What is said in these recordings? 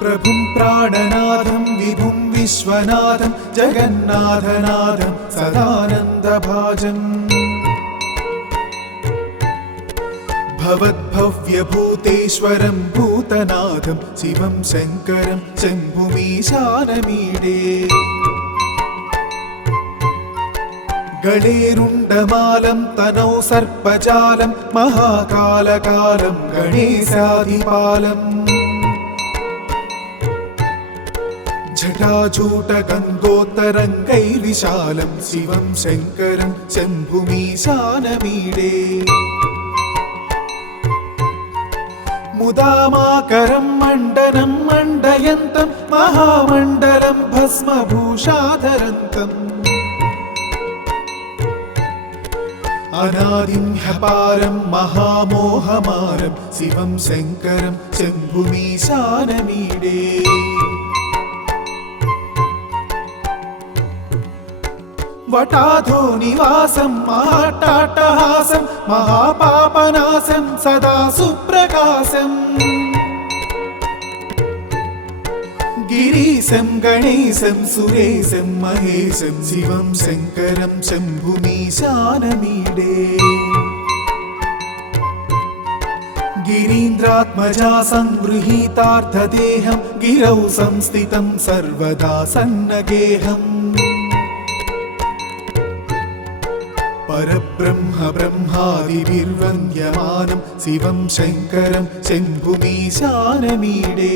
प्रभुं प्राणनाथं विभुं विश्वनाथं जगन्नाथनाथं सदानन्दभाजम् भवद्भव्यभूतेश्वरं भूतनाथं शिवं शङ्करं शम्भुमीशानमीडे गणेरुण्डमालं तनौ सर्पजालं महाकालकालं गणेशाधिपालम् जटाजूटगङ्गोत्तरङ्गैर्विशालं शिवं शङ्करं शम्भुमीशानमीडे मुदामाकरं मण्डनं मण्डयन्तं महामण्डलं भस्मभूषाधरन्तम् अनादिं ह्यपारं महामोहमारं शिवं शङ्करं शम्भुमीशानमीडे वटाधो निवासं महाट्टाट्टहासं महापापनाशं सदा सुप्रकाशम् गिरीशं गणेशं सुरेशं महेशं शिवं शङ्करं शम्भुमीशानमीडे गिरीन्द्रात्मजा संगृहीतार्थदेहं गिरौ संस्थितं सर्वदा सन्नगेहम् परब्रह्म ब्रह्मादिभिर्वन्द्यमानं शिवं शङ्करं शम्भुमीशानमीडे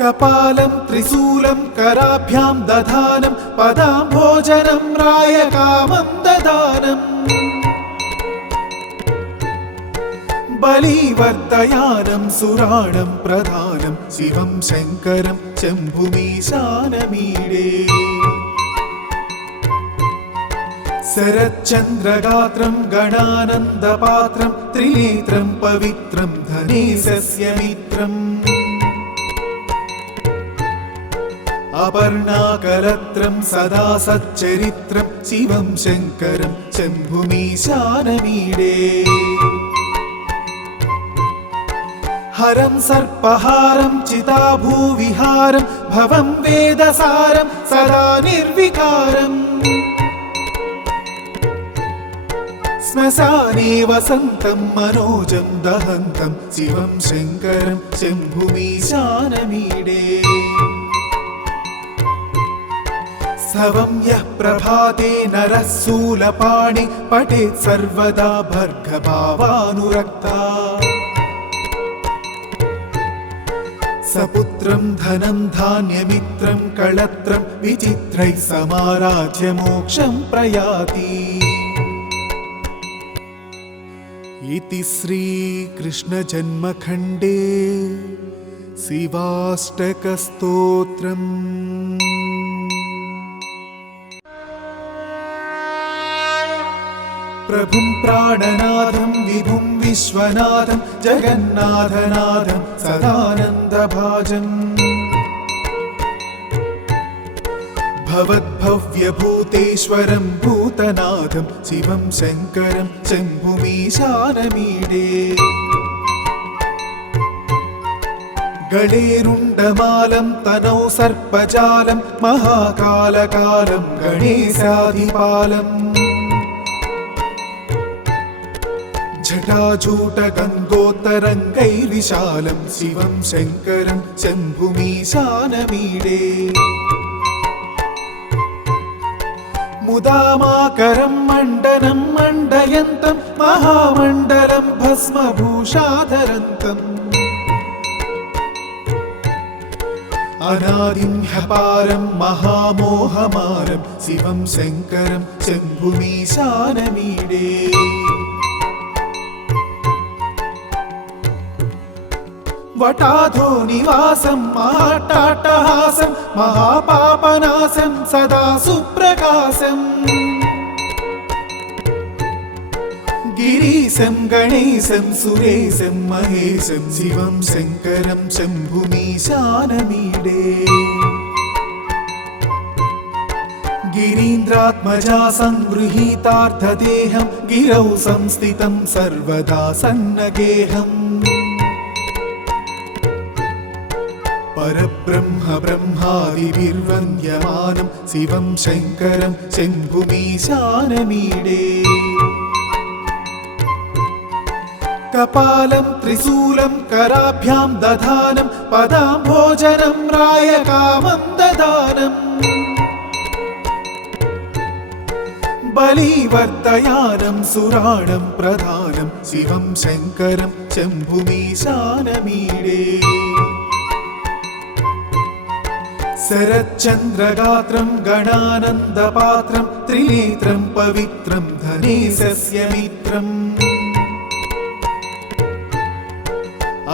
कपालं त्रिशूलं कराभ्यां दधानं पदाम्भोजनं रायकामं ददानम् बलिवर्धयानं सुराणं प्रधानं शिवं शङ्करं शम्भुमीशानमीडे शरच्चन्द्रगात्रं गणानन्दपात्रं त्रिनेत्रं पवित्रं धनेशस्य मित्रम् अपर्णाकलत्रं सदा सच्चरित्रं शिवं शङ्करं शम्भुमीशानमीडे हरं सर्पहारं चिताभूविहारं भवं वेदसारं सदा निर्विकारम् श्मशाने वसन्तं मनोजं दहन्तं शिवं शङ्करं शम्भुमीशानमीडे स्तवं यः प्रभाते नरः शूलपाणि पठेत् सर्वदा भर्गभावानुरक्ता सपुत्रं धनं धान्यमित्रं कळत्रं विचित्रैः समाराध्य मोक्षं प्रयाति। इति श्रीकृष्णजन्मखण्डे शिवाष्टकस्तोत्रम्। प्रभुं प्राणनाथं विभुं विश्वनाथं जगन्नाथनाथं सदानन्दभाजम् भवद्भव्यभूतेश्वरं भूतनाथं शिवं शङ्करं शम्भुमीशानमीडे गणेरुण्डमालं तनौ सर्पजालं महाकालकालं गणेशाधिपालम् जटाजूटगङ्गोत्तरङ्गैर्विशालं शिवं शङ्करं शम्भुमीशानमीडे मुदामाकरं मण्डनं मण्डयन्तं महामण्डलं भस्मभूषाधरन्तम् अनादिं ह्यपारं महामोहमारं शिवं शङ्करं शम्भुमीशानमीडे वटाधो निवासं महाट्टाट्टहासं महापापनाशं सदा सुप्रकाशम् गिरीशं गणेशं सुरेशं महेशं शिवं शङ्करं शम्भुमीशानमीडे गिरीन्द्रात्मजा संगृहीतार्थदेहं गिरौ संस्थितं सर्वदा सन्नगेहम् परब्रह्म ब्रह्मादिभिर्वन्द्यमानं शिवं शङ्करं शम्भुमीशानमीडे कपालं त्रिशूलं कराभ्यां दधानं पदाम्भोजनं रायकामं ददानम् बलिवर्तयानं सुराणं प्रधानं शिवं शङ्करं शम्भुमीशानमीडे शरच्चन्द्रगात्रं गणानन्दपात्रं त्रिनेत्रं पवित्रं धनेशस्य मित्रम्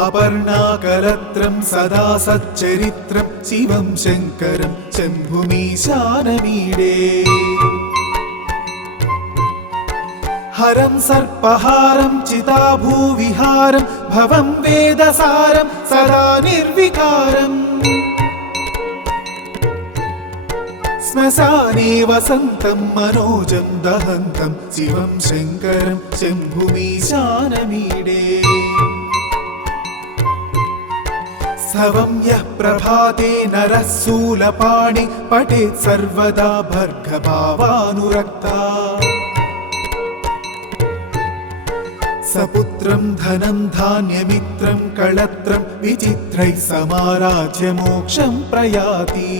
अपर्णाकलत्रं सदा सच्चरित्रं शिवं शङ्करं शम्भुमीशानमीडे हरं सर्पहारं चिताभूविहारं भवं वेदसारं सदा निर्विकारम् श्मशाने वसन्तं मनोजं दहन्तं शिवं शङ्करं शम्भुमीशानमीडे स्तवं यः प्रभाते नरः शूलपाणि पठेत् सर्वदा भर्गभावानुरक्ता सपुत्रं धनं धान्यमित्रं कळत्रं विचित्रैः समाराध्य मोक्षं प्रयाति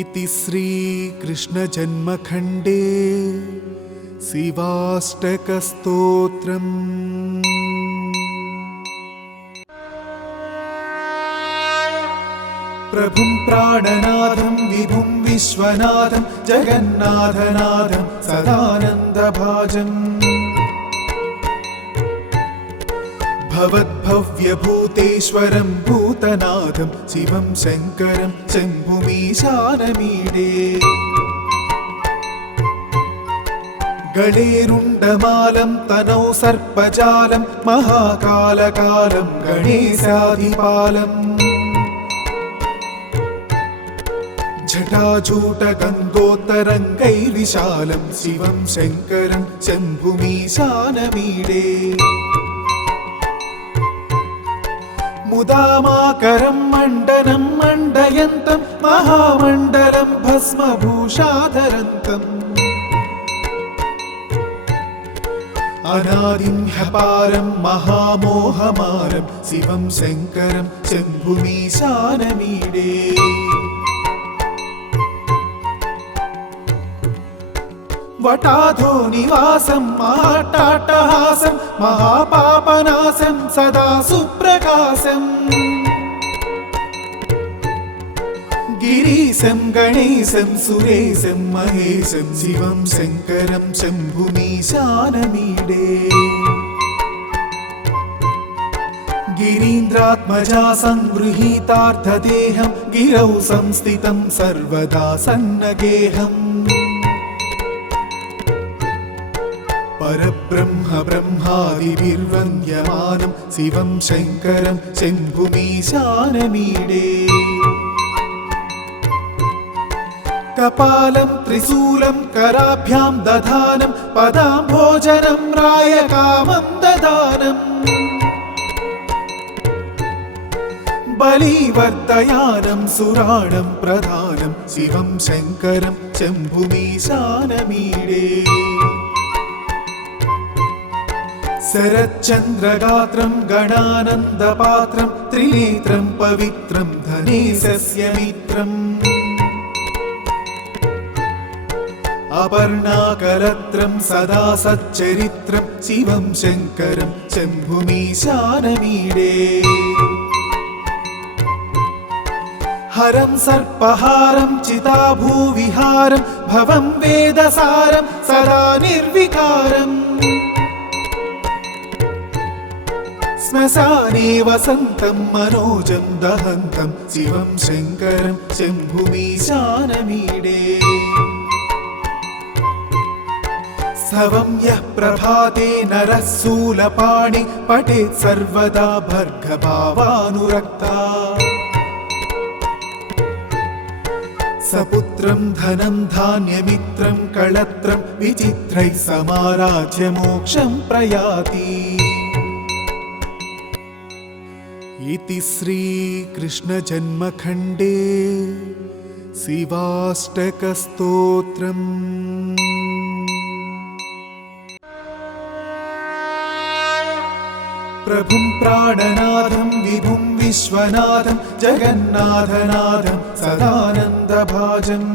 इति श्रीकृष्णजन्मखण्डे शिवाष्टकस्तोत्रम् प्रभुं प्राणनाथं विभुं विश्वनाथं जगन्नाथनाथं सदानन्दभाजम् भवद्भव्यभूतेश्वरं भूतनाथं शिवं शङ्करं शम्भुमीशानमीडे गणेरुण्डमालं तनौ सर्पजालं महाकालकालं गणेशाधिपालम् जटाजूटगङ्गोत्तरङ्गैर्विशालं शिवं शङ्करं शम्भुमीशानमीडे मुदामाकरं मण्डनं मण्डयन्तं महामण्डलं भस्मभूषाधरन्तम् अनादिं ह्यपारं महामोहमारं शिवं शङ्करं शम्भुमीशानमीडे वटाधो निवासं महाट्टाट्टहासं महापापनाशं सदा सुप्रकाशम् गिरीशं गणेशं सुरेशं महेशं शिवं शङ्करं शम्भुमीशानमीडे गिरीन्द्रात्मजा संगृहीतार्थदेहं गिरौ संस्थितं सर्वदा सन्नगेहम् परब्रह्म ब्रह्मादिभिर्वन्द्यमानं शिवं शङ्करं शम्भुमीशानमीडे कपालं त्रिशूलं कराभ्यां दधानं पदाम्भोजनं रायकामं ददानम् बलिवर्तयानं सुराणं प्रधानं शिवं शङ्करं शम्भुमीशानमीडे शरच्चन्द्रगात्रं गणानन्दपात्रं त्रिनेत्रं पवित्रं धनेशस्य मित्रम् अपर्णाकलत्रं सदा सच्चरित्रं शिवं शङ्करं शम्भुमीशानमीडे हरं सर्पहारं चिताभूविहारं भवं वेदसारं सदा निर्विकारम् श्मशाने वसन्तं मनोजं दहन्तं शिवं शङ्करं शम्भुमीशानमीडे स्तवं यः प्रभाते नरः शूलपाणि पठेत् सर्वदा भर्गभावानुरक्ता सपुत्रं धनं धान्यमित्रं कळत्रं विचित्रैः समाराध्य मोक्षं प्रयाति इति श्रीकृष्णजन्मखण्डे शिवाष्टकस्तोत्रम्। प्रभुं प्राणनाथं विभुं विश्वनाथं जगन्नाथनाथं सदानन्दभाजम्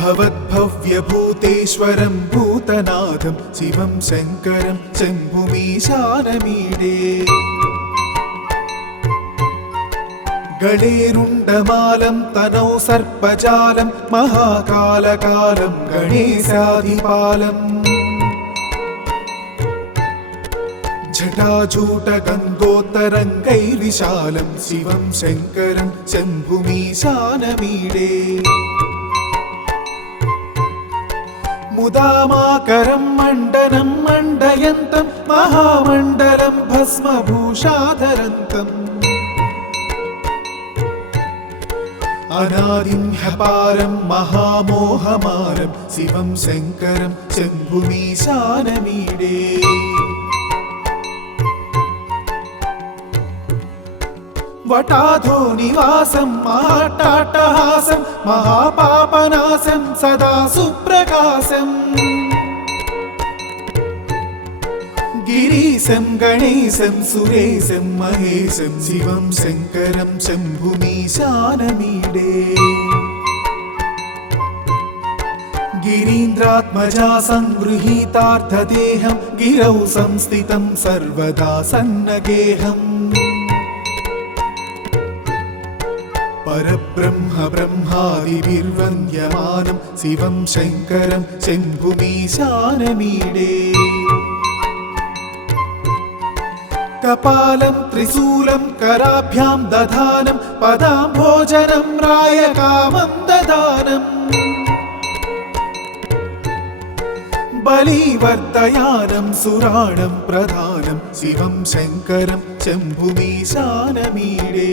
भवद्भव्यभूतेश्वरं भूतनाथं शिवं शङ्करं शम्भुमीशानमीडे गणेरुण्डमालं तनौ सर्पजालं महाकालकालं गणेशाधिपालम् जटाजूटगङ्गोत्तरङ्गैर्विशालं शिवं शङ्करं शम्भुमीशानमीडे मुदामाकरं मण्डनं मण्डयन्तं महामण्डलं भस्मभूषाधरन्तम् अनादिं ह्यपारं महामोहमारं शिवं शङ्करं शम्भुमीशानमीडे वटाधो निवासं महाट्टाट्टहासं महापापनाशं सदा सुप्रकाशम् गिरीशं गणेशं सुरेशं महेशं शिवं शङ्करं शम्भुमीशानमीडे गिरीन्द्रात्मजा संगृहीतार्थदेहं गिरौ संस्थितं सर्वदा सन्नगेहम् परब्रह्म ब्रह्मादिभिर्वन्द्यमानं शिवं शङ्करं शम्भुमीशानमीडे कपालं त्रिशूलं कराभ्यां दधानं पदाम्भोजनं रायकामं ददानम् बलिवर्धयानं सुराणं प्रधानं शिवं शङ्करं शम्भुमीशानमीडे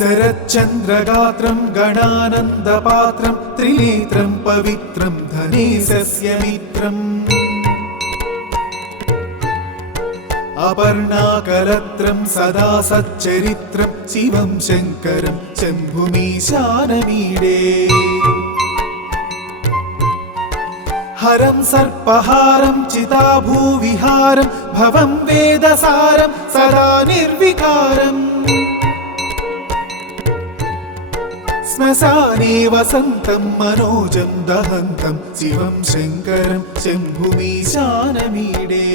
शरच्चन्द्रगात्रं गणानन्दपात्रं त्रिनेत्रं पवित्रं धनेशस्य मित्रम् अपर्णाकलत्रं सदा सच्चरित्रं शिवं शङ्करं शम्भुमीशानमीडे हरं सर्पहारं चिताभूविहारं भवं वेदसारं सदा निर्विकारम् श्मशाने वसन्तं मनोजं दहन्तं शिवं शङ्करं शम्भुमीशानमीडे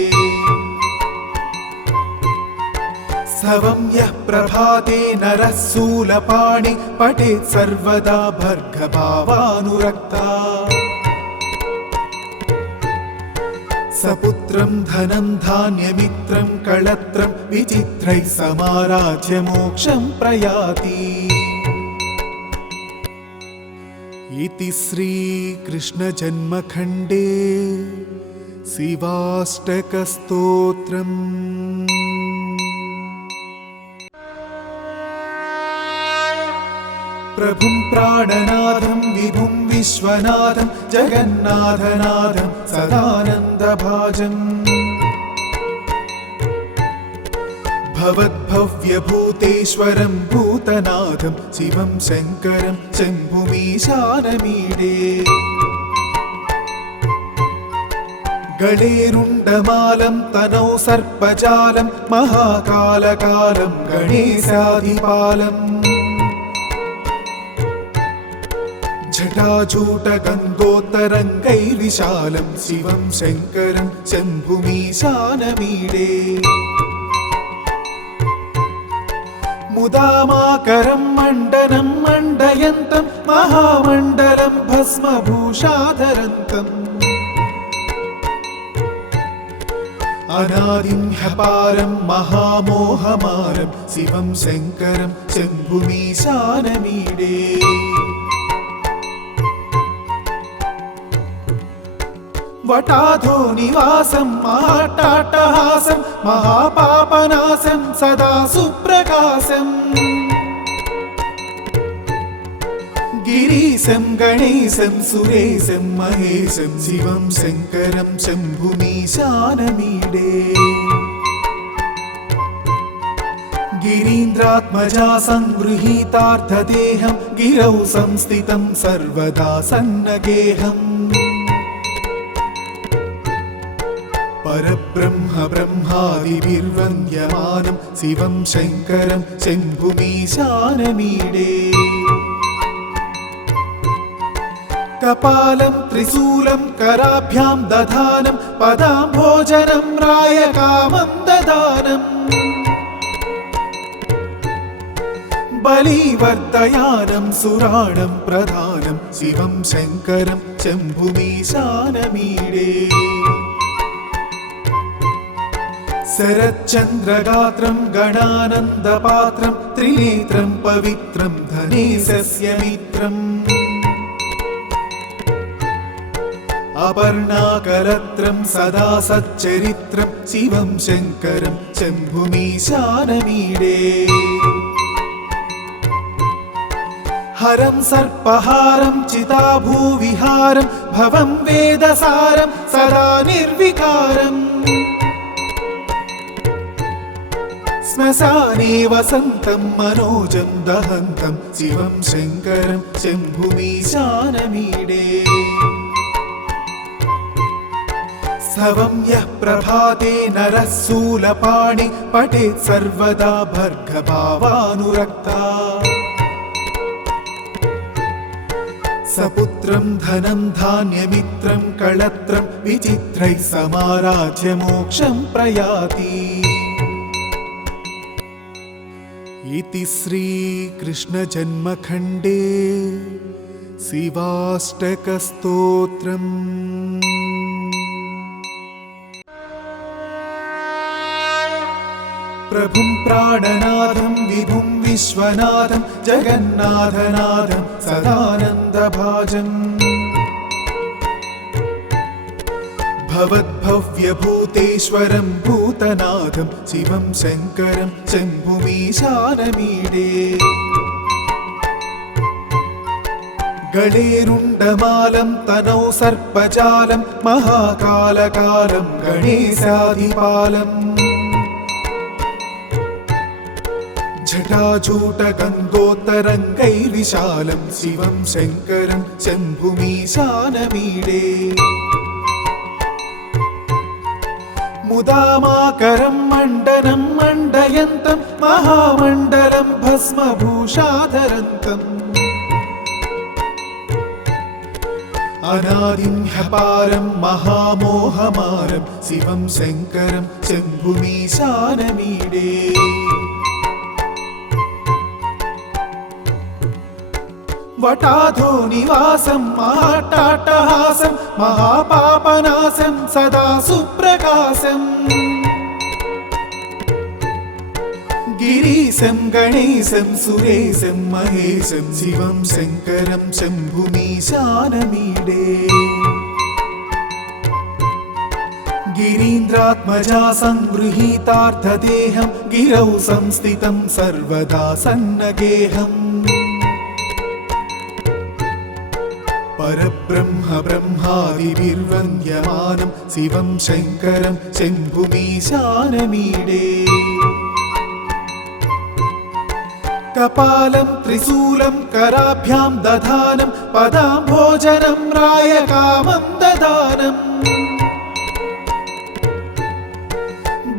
स्तवं यः प्रभाते नरः शूलपाणि पठेत् सर्वदा भर्गभावानुरक्ता सपुत्रं धनं धान्यमित्रं कळत्रं विचित्रैः समाराज्य मोक्षं प्रयाति। इति श्रीकृष्णजन्मखण्डे शिवाष्टकस्तोत्रम्। प्रभुं प्राणनाथं विभुं विश्वनाथं जगन्नाथनाथं सदानन्दभाजम् भवद्भव्यभूतेश्वरं भूतनाथं शिवं शङ्करं शम्भुमीशानमीडे गणेरुण्डमालं तनौ सर्पजालं महाकालकालं गणेशाधिपालम् जटाजूटगङ्गोत्तरङ्गैर्विशालं शिवं शङ्करं शम्भुमीशानमीडे मुदामाकरं मण्डनं मण्डयन्तं महामण्डलं भस्मभूषाधरन्तम् अनादिं ह्यपारं महामोहमारं शिवं शङ्करं शम्भुमीशानमीडे वटाधो निवासं महाट्टाट्टहासं महापापनाशं सदा सुप्रकाशम् गिरीशं गणेशं सुरेशं महेशं शिवं शङ्करं शम्भुमीशानमीडे गिरीन्द्रात्मजा संगृहीतार्थदेहं गिरौ संस्थितं सर्वदा सन्नगेहम् परब्रह्म ब्रह्मादिभिर्वन्द्यमानं शिवं शङ्करं शम्भुमीशानमीडे कपालं त्रिशूलं कराभ्यां दधानं पदाम्भोजनं रायकामं ददानम् बलिवर्धयानं सुराणं प्रधानं शिवं शङ्करं शम्भुमीशानमीडे शरच्चन्द्रगात्रं गणानन्दपात्रं त्रिनेत्रं पवित्रं धनेशस्य मित्रम् अपर्णाकलत्रं सदा सच्चरित्रं शिवं शङ्करं शम्भुमीशानमीडे हरं सर्पहारं चिताभूविहारं भवं वेदसारं सदा निर्विकारम् श्मशाने वसन्तं मनोजं दहन्तं शिवं शङ्करं शम्भुमीशानमीडे स्तवं यः प्रभाते नरः शूलपाणि पठेत् सर्वदा भर्गभावानुरक्ता सपुत्रं धनं धान्यमित्रं कळत्रं विचित्रैः समाराध्य मोक्षं प्रयाति इति श्रीकृष्णजन्मखण्डे शिवाष्टकस्तोत्रम्। प्रभुं प्राणनाथं विभुं विश्वनाथं जगन्नाथनाथं सदानन्दभाजम् भवद्भव्यभूतेश्वरं भूतनाथं शिवं शङ्करं शम्भुमीशानमीडे गणेरुण्डमालं तनौ सर्पजालं महाकालकालं गणेशाधिपालम् जटाजूटगङ्गोत्तरङ्गैर्विशालं शिवं शङ्करं शम्भुमीशानमीडे मुदामाकरं मण्डनं मण्डयन्तं महामण्डलं भस्मभूषाधरन्तम् अनादिं ह्यपारं महामोहमारं शिवं शङ्करं शम्भुमीशानमीडे वटाधो निवासं महाट्टाट्टहासं महापापनाशं सदा सुप्रकाशम् गिरीशं गणेशं सुरेशं महेशं शिवं शङ्करं शम्भुमीशानमीडे गिरीन्द्रात्मजा संगृहीतार्थदेहं गिरौ संस्थितं सर्वदा सन्नगेहम् परब्रह्म ब्रह्मादिभिर्वन्द्यमानं शिवं शङ्करं शम्भुमीशानमीडे कपालं त्रिशूलं कराभ्यां दधानं पदाम्भोजनं रायकामं ददानम्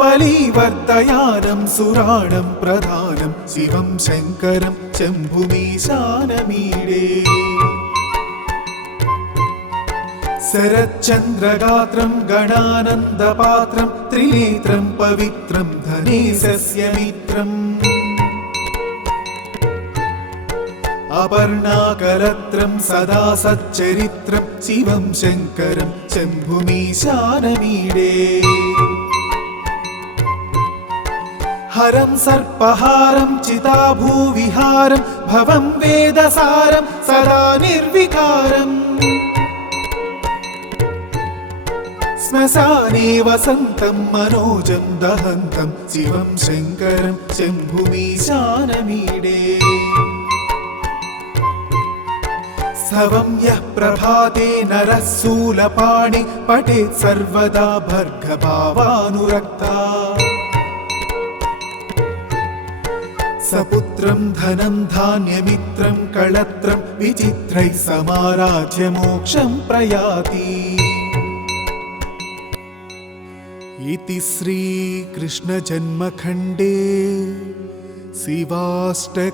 बलिवर्धयानं सुराणं प्रधानं शिवं शङ्करं शम्भुमीशानमीडे शरच्चन्द्रगात्रं गणानन्दपात्रं त्रिनेत्रं पवित्रं धनेशस्य मित्रम् अपर्णाकलत्रं सदा सच्चरित्रं शिवं शङ्करं शम्भुमीशानमीडे हरं सर्पहारं चिताभूविहारं भवं वेदसारं सदा निर्विकारम् श्मशाने वसन्तं मनोजं दहन्तं शिवं शङ्करं शम्भुमीशानमीडे सवं यः प्रभाते नरः शूलपाणि पठेत् सर्वदा भर्गभावानुरक्ता सपुत्रं धनं धान्यमित्रं कळत्रं विचित्रैः समाराध्य मोक्षं प्रयाति। इति श्रीकृष्णजन्मखण्डे शिवाष्टकस्तोत्रम्।